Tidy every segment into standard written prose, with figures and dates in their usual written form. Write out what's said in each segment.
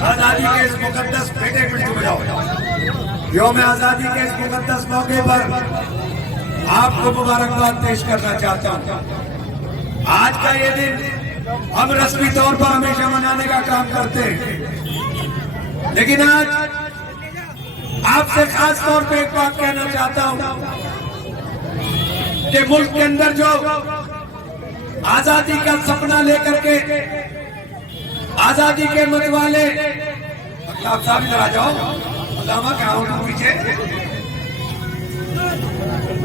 आजादी के इस मुकद्दस बेटे मिनट बजाओ। यौम आजादी के इस मुकद्दस मौके पर आपको मुबारकबाद पेश करना चाहता हूं। आज का ये दिन हम रस्मी तौर पर हमेशा मनाने का काम करते हैं, लेकिन आज आपसे खास तौर पे एक बात कहना चाहता हूं कि मुल्क के अंदर जो आजादी का सपना लेकर के आजादी के मतवाले, आप साहब इधर आ जाओ, अल्लामा क्या हो पीछे,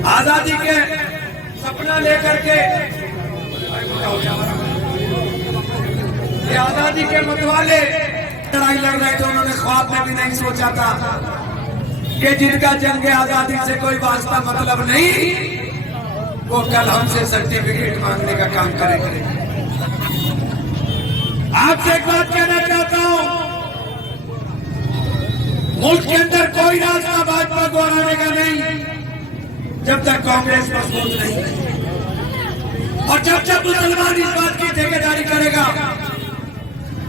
आजादी के सपना लेकर के ये आजादी के मतवाले लड़ाई लड़ रहे थे, उन्होंने ख्वाब में भी नहीं सोचा था कि जिनका जंग आजादी से कोई वास्ता मतलब नहीं, वो कल हमसे सर्टिफिकेट मांगने का काम करेंगे। आपसे एक बात कहना चाहता हूं, मुल्क के अंदर कोई रास्ता भाजपा को हराने का नहीं जब तक कांग्रेस मजबूत नहीं है, और जब जब मुसलमान इस बात की ठेकेदारी करेगा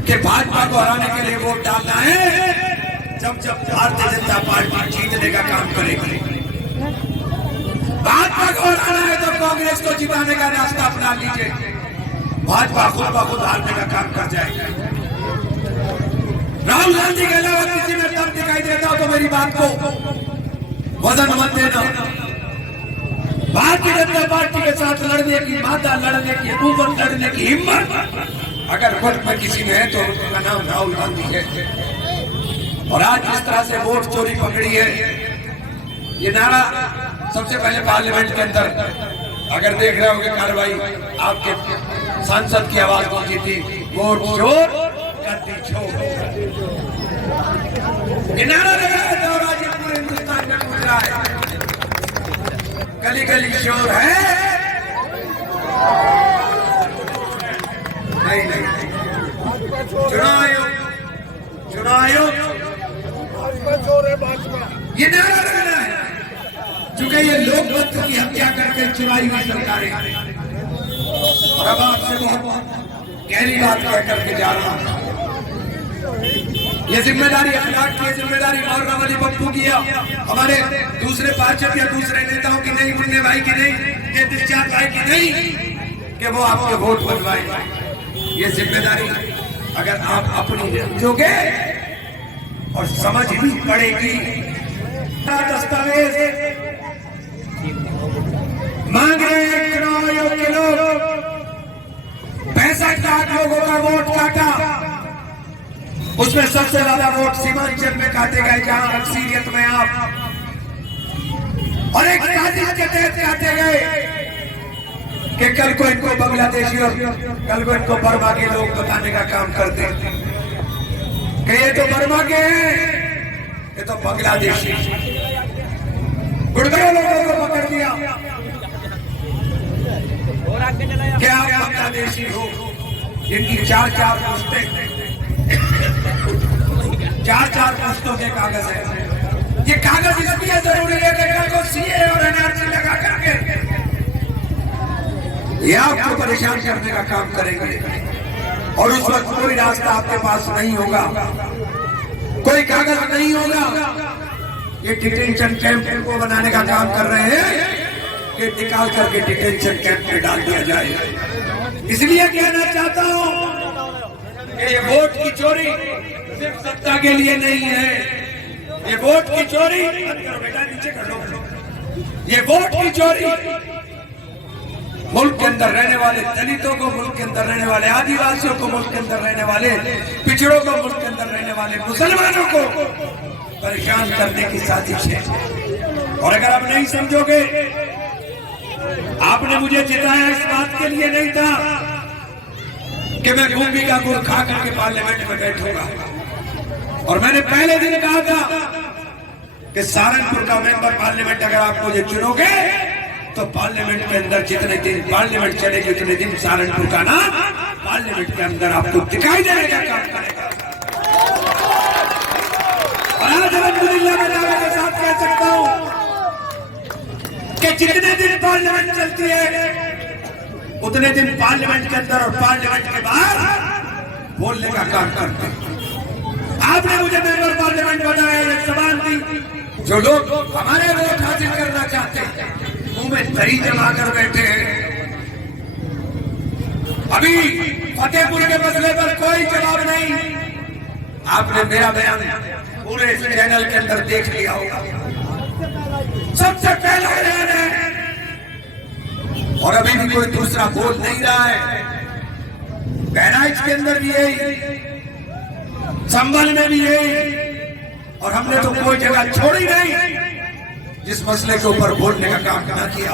कि भाजपा को हराने के लिए वोट डालना है, जब जब भारतीय जनता पार्टी जीतने का काम करेगी। भाजपा को हराना है तो कांग्रेस को जिताने का रास्ता अपना लीजिए, भाजपा खुद ब खुद हारने का काम कर जाएगा। राहुल गांधी के अलावा किसी में दम दिखाई देता हो तो मेरी बात को वजन मत देना। भारतीय जनता पार्टी के साथ लड़ने की मादा, लड़ने की हुकूमत, लड़ने की हिम्मत अगर मुल्क में किसी में है तो उनका नाम राहुल गांधी है। और आज जिस तरह से वोट चोरी पकड़ी है, ये नारा सबसे पहले पार्लियामेंट के अंदर अगर देख रहे होंगे कार्रवाई, आपके सांसद की आवाज पहुंची थी, वोट चोर करती छोड़, ये नारा लगाया था और आज ये पूरे हिंदुस्तान में गूंज रहा है, गली गली शोर है। नहीं, चुनाव आयोग ये नारा लगाना है, चूंकि ये लोकतंत्र की हत्या करके चुनाई हुई सरकारें। और अब आपसे बहुत गहरी बात कह करके जा रहा हूं, ये जिम्मेदारी अखलाक की जिम्मेदारी मौलाना वली पप्पू की, हमारे दूसरे पार्षद या दूसरे नेताओं की नहीं, मुन्ने भाई की नहीं, ये दिलशाद भाई की नहीं कि वो आपके वोट बनवाए। ये जिम्मेदारी अगर आप अपनी समझोगे और समझ भी पड़ेगी। दस्तावेज मांग रहे हैं चुनाव आयोग के लोग, 65 लाख लोगों का वोट काटा, उसमें सबसे ज्यादा वोट सीमांचल में काटे गए जहां अक्सरियत में आप, और एक साजिश के तहत काटे गए कि कल को इनको बांग्लादेशी और कल को इनको बर्मा के लोग बताने का काम करते कि ये तो बर्मा के हैं, ये तो बांग्लादेशी। गुड़गांव लोगों को पकड़ दिया कि आप बांग्लादेशी हो, जिनकी 4-4 पुस्तों के कागज है। ये कागज इसलिए जरूरी है कि कल को सीए और एनआरसी लगा करके ये आपको परेशान करने का काम करेंगे, और उस वक्त कोई रास्ता आपके पास नहीं होगा, कोई कागज नहीं होगा। ये डिटेंशन कैंप को बनाने का काम कर रहे हैं कि निकाल करके डिटेंशन कैंप में डाल दिया जाए। इसलिए कहना चाहता हूं कि ये वोट की चोरी सिर्फ सत्ता के लिए नहीं है, ये वोट की चोरी, बेटा नीचे कर लो, ये वोट की चोरी मुल्क के अंदर रहने वाले दलितों को, मुल्क के अंदर रहने वाले आदिवासियों को, मुल्क के अंदर रहने वाले पिछड़ों को, मुल्क के अंदर रहने वाले मुसलमानों को परेशान करने की साजिश है। और अगर आप नहीं समझोगे, आपने मुझे जिताया इस बात के लिए नहीं था कि मैं भूमि का गुड़ खा करके पार्लियामेंट में बैठूंगा, और मैंने पहले दिन कहा था कि सहारनपुर का मेंबर पार्लियामेंट अगर आप मुझे चुनोगे तो पार्लियामेंट के अंदर जितने दिन पार्लियामेंट चलेगी उतने दिन सहारनपुर का नाम पार्लियामेंट के अंदर आपको दिखाई देने का काम करेगा। और आज अल्हम्दुलिल्लाह मैं दावे के साथ कह सकता हूं कि जितने दिन पार्लियामेंट चलती है उतने दिन पार्लियामेंट के अंदर और पार्लियामेंट के बाहर बोलने का काम करते हैं। आपने मुझे मेंबर पार्लियामेंट बनाया, एक सवाल दी। जो लोग हमारे वोट हासिल करना चाहते हैं मुंह में दही जमा कर बैठे हैं। अभी फतेहपुर के मसले पर कोई जवाब नहीं। आपने मेरा बयान पूरे इस चैनल के अंदर देख लिया होगा, सबसे पहला बयान है और अभी भी कोई दूसरा बोल नहीं रहा है। बहराइच के अंदर भी यही, संभल में भी यही, और हमने तो कोई जगह छोड़ी नहीं जिस मसले के ऊपर बोलने का काम ना किया।